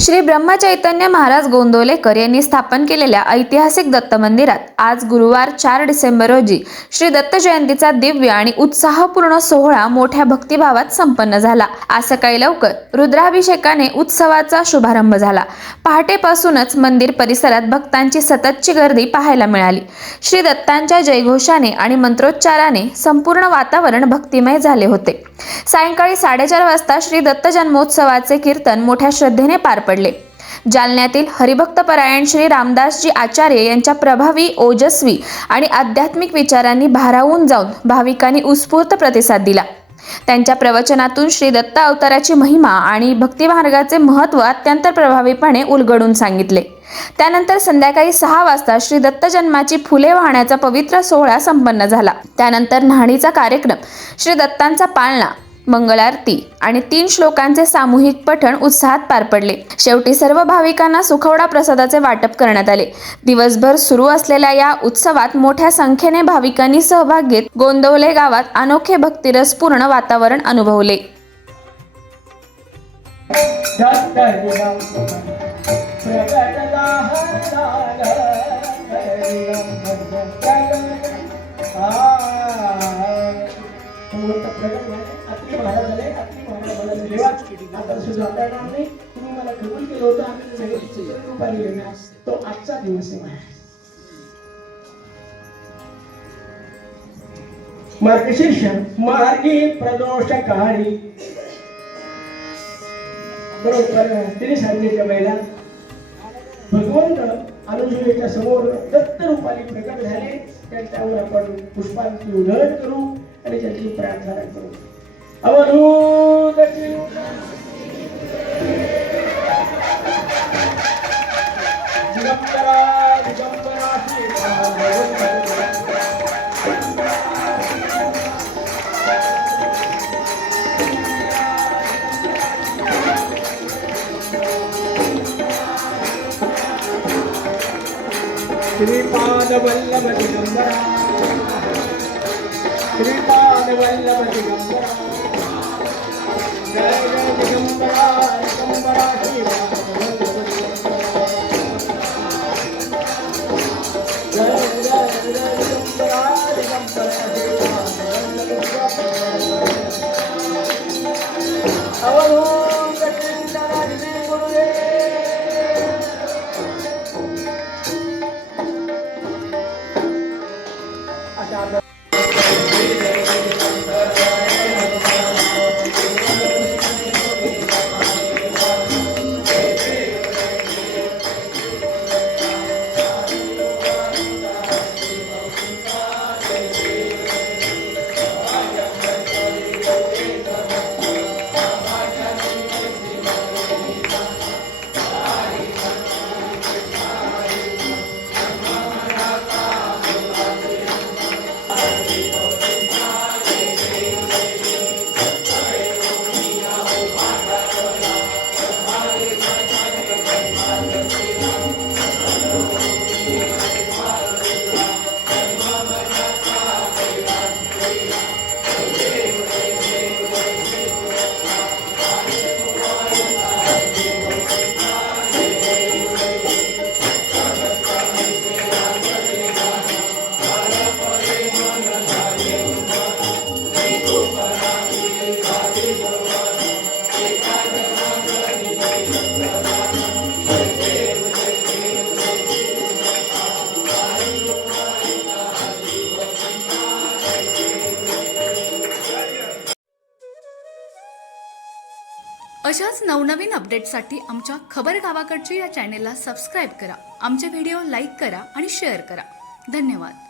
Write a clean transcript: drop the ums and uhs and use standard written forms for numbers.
श्री ब्रह्मचैतन्य महाराज गोंदवलेकर यांनी स्थापन केलेल्या ऐतिहासिक दत्त मंदिरात आज गुरुवार 4 डिसेंबर रोजी श्री दत्त जयंतीचा दिव्य आणि उत्साहपूर्ण सोहळा मोठ्या भक्तिभावात संपन्न झाला। आज सकाळी लवकर रुद्राभिषेकाने उत्सवाचा शुभारंभ झाला। पहाटेपासूनच मंदिर परिसरात भक्तांची सततची गर्दी पाहायला मिळाली। श्री दत्तांच्या जयघोषाने आणि मंत्रोच्चाराने संपूर्ण वातावरण भक्तिमय झाले होते। सायंकाळी 4:30 वाजता श्री दत्त जन्मोत्सवाचे कीर्तन मोठ्या श्रद्धेने पार पडले। जालन्यातील हरिभक्तपरायण श्री रामदासजी आचार्य यांच्या प्रभावी, ओजस्वी आणि आध्यात्मिक विचारांनी भारावून जाऊन भाविकांनी उत्स्फूर्त प्रतिसाद दिला। त्यांच्या प्रवचनातून श्री दत्त अवताराची महिमा आणि भक्तिमार्गाचे महत्त्व अत्यंत प्रभावीपणे उलगडून सांगितले। त्यानंतर संध्याकाळी 6 वाजता श्री दत्त जन्माची फुले वाहण्याचा पवित्र सोहळा संपन्न झाला। त्यानंतर न्हाणीचा कार्यक्रम, श्री दत्तांचा पाळणा, मंगलारती आणि 3 श्लोकांचे सामूहिक पठण उत्साहात पार पडले। शेवटी सर्व भाविकांना सुखवडा प्रसादाचे वाटप करण्यात आले। दिवसभर सुरू असलेल्या या उत्सवात मोठ्या संख्येने भाविकांनी सहभाग घेत गोंदवले गावात अनोखे भक्तिरसपूर्ण वातावरण अनुभवले। तुम्ही मला कबूल केलं होतं, आम्ही सगळे रूपाने घेणार तो आजचा दिवस आहे। मार्गशीर्ष मार्गी प्रदोष काळी बरोबर 3 सांजेच्या वेळेला भगवंत अनुसूयेच्या समोर दत्त रूपाने प्रकट झाले। त्यांच्यावर आपण पुष्पांची उधळण करू आणि त्यांची प्रार्थना करू। अवधूत श्रीपाद वल्लभ दिगंबरा, श्रीपाद वल्लभ दिगंबरा, जय जय दिगंबरा दिगंबरा श्रीपाद जय जय दिगंबरा दिगंबरा अवधूत कृष्ण गुरुदेव। अशाच नवनवीन अपडेट्ससाठी आमच्या खबर गावाकडची या चॅनेलला सबस्क्राईब करा। आमचे व्हिडिओ लाईक करा आणि शेअर करा। धन्यवाद।